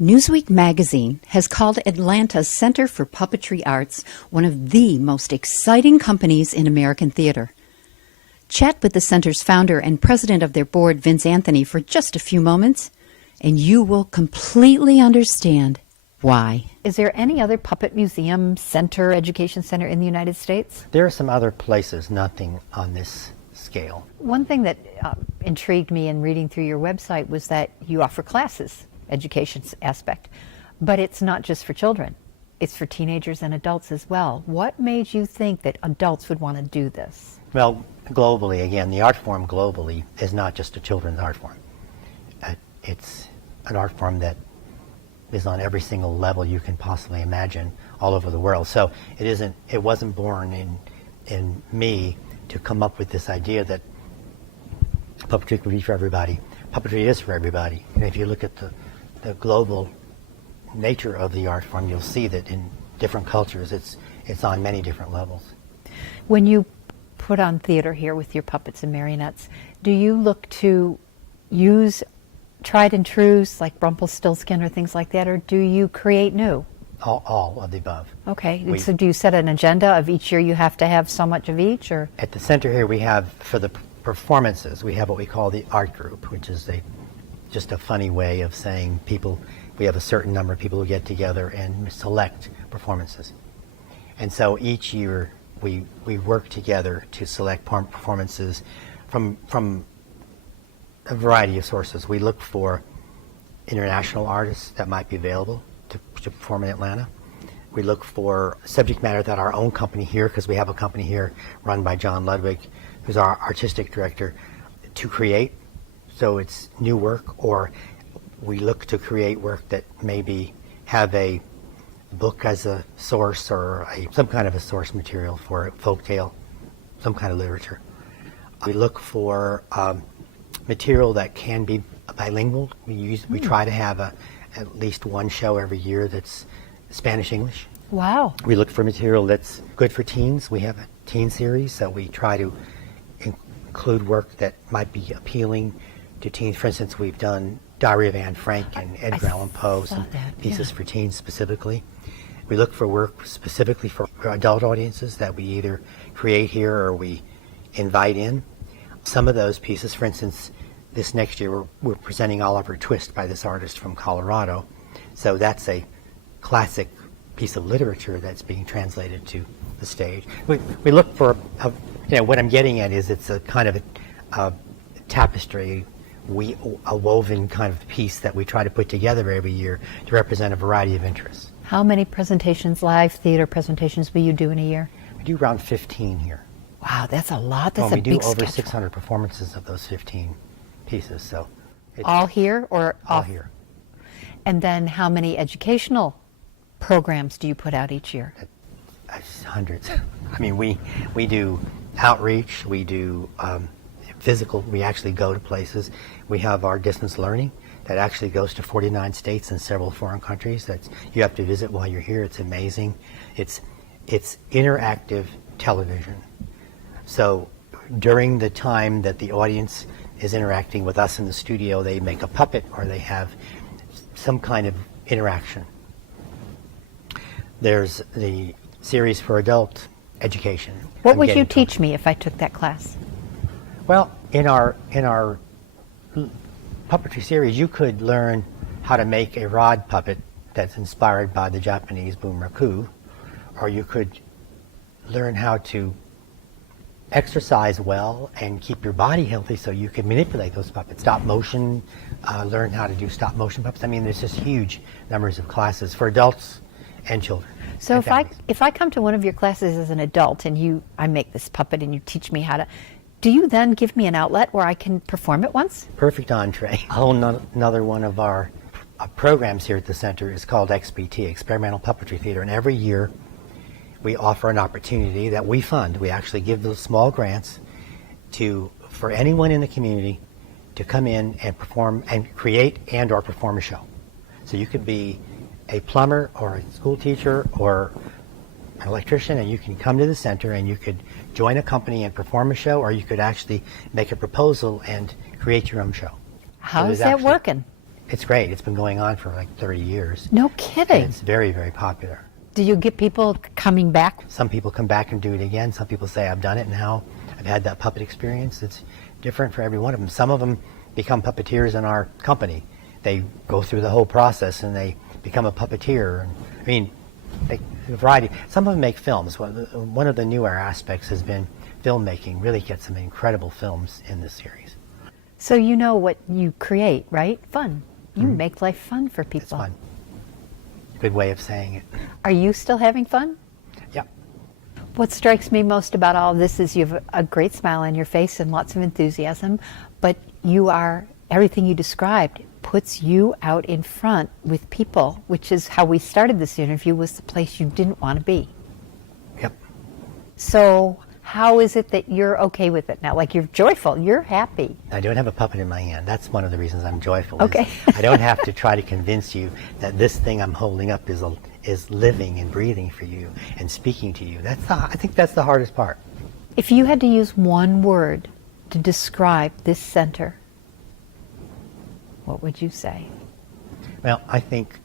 Newsweek Magazine has called Atlanta's Center for Puppetry Arts one of the most exciting companies in American theater. Chat with the center's founder and president of their board, Vince Anthony, for just a few moments, and you will completely understand why. Is there any other puppet museum, center, education center in the United States? There are some other places, nothing on this scale. One thing that intrigued me in reading through your website was that you offer classes, education aspect, but it's not just for children. It's for teenagers and adults as well. What made you think that adults would want to do this? Well, globally, again, the art form globally is not just a children's art form. It's an art form that is on every single level you can possibly imagine all over the world. So it wasn't born in me to come up with this idea that puppetry could be for everybody. Puppetry is for everybody. And if you look at the global nature of the art form, you'll see that in different cultures it's on many different levels. When you put on theater here with your puppets and marionettes, do you look to use tried and trues like Rumpelstiltskin or things like that, or do you create new? All of the above. Okay, so do you set an agenda of each year you have to have so much of each? Or at the center here we have, for the performances, we have what we call the art group, which is just a funny way of saying we have a certain number of people who get together and select performances. And so each year we work together to select performances from a variety of sources. We look for international artists that might be available to perform in Atlanta. We look for subject matter that our own company here, because we have a company here run by John Ludwig, who's our artistic director, to create. So it's new work, or we look to create work that maybe have a book as a source, or some kind of a source material for a folktale, some kind of literature. We look for material that can be bilingual. We try to have at least one show every year that's Spanish-English. wow. We look for material that's good for teens. We have a teen series, so we try to include work that might be appealing to teens. For instance, we've done Diary of Anne Frank and Edgar Allan Poe, some pieces for teens specifically. We look for work specifically for adult audiences that we either create here or we invite in. Some of those pieces, for instance, this next year we're presenting Oliver Twist by this artist from Colorado. So that's a classic piece of literature that's being translated to the stage. We look for, what I'm getting at is it's a kind of a tapestry, a woven kind of piece that we try to put together every year to represent a variety of interests. How many presentations, live theater presentations, will you do in a year? We do around 15 here. Wow, that's a lot. That's a big schedule. We do over schedule. 600 performances of those 15 pieces. So it's all here or all here. And then how many educational programs do you put out each year? Hundreds. I mean, we do outreach, we do physical, we actually go to places. We have our distance learning that actually goes to 49 states and several foreign countries. You have to visit while you're here. It's amazing. It's interactive television. So during the time that the audience is interacting with us in the studio, they make a puppet or they have some kind of interaction. There's the series for adult education. What would you teach me if I took that class? Well, in our puppetry series, you could learn how to make a rod puppet that's inspired by the Japanese bunraku, or you could learn how to exercise well and keep your body healthy so you can manipulate those puppets. Stop motion, learn how to do stop motion puppets. I mean, there's just huge numbers of classes for adults and children. So if I come to one of your classes as an adult and I make this puppet and you teach me how to, do you then give me an outlet where I can perform it once? Perfect entree. Another one of our programs here at the center is called XPT, Experimental Puppetry Theater, and every year we offer an opportunity that we fund. We actually give those small grants for anyone in the community to come in and perform and create and or perform a show. So you could be a plumber or a school teacher or an electrician, and you can come to the center and you could join a company and perform a show, or you could actually make a proposal and create your own show. How is that working? It's great. It's been going on for like 30 years. No And kidding. it's very, very popular. Do you get people coming back? Some people come back and do it again. Some people say, I've done it now. I've had that puppet experience. It's different for every one of them. Some of them become puppeteers in our company. They go through the whole process and they become a puppeteer. And, I mean, a variety. Some of them make films. One of the newer aspects has been filmmaking. Really get some incredible films in this series. So you know what you create, right? Fun. You make life fun for people. It's fun. Good way of saying it. Are you still having fun? Yep. What strikes me most about all of this is you have a great smile on your face and lots of enthusiasm, but you are, everything you described puts you out in front with people, which is how we started this interview, was the place you didn't want to be. Yep. So how is it that you're okay with it now? Like, you're joyful, you're happy. I don't have a puppet in my hand. That's one of the reasons I'm joyful. is Okay. I don't have to try to convince you that this thing I'm holding up is living and breathing for you and speaking to you. I think that's the hardest part. If you had to use one word to describe this center, what would you say? Well, I think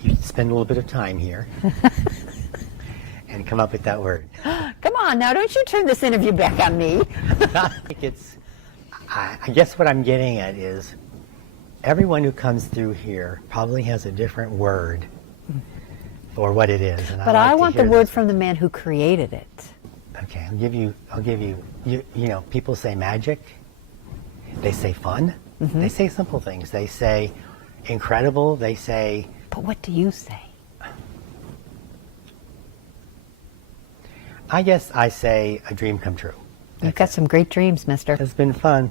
you spend a little bit of time here and come up with that word. Come on, now don't you turn this interview back on me. I think I guess what I'm getting at is everyone who comes through here probably has a different word for what it is. And But like I to want the hear word this. from the man who created it. Okay, I'll give you, you know, people say magic. They say fun. They say simple things. They say incredible. They say, But what do you say? I guess I say a dream come true. You've got some great dreams, mister. It's been fun.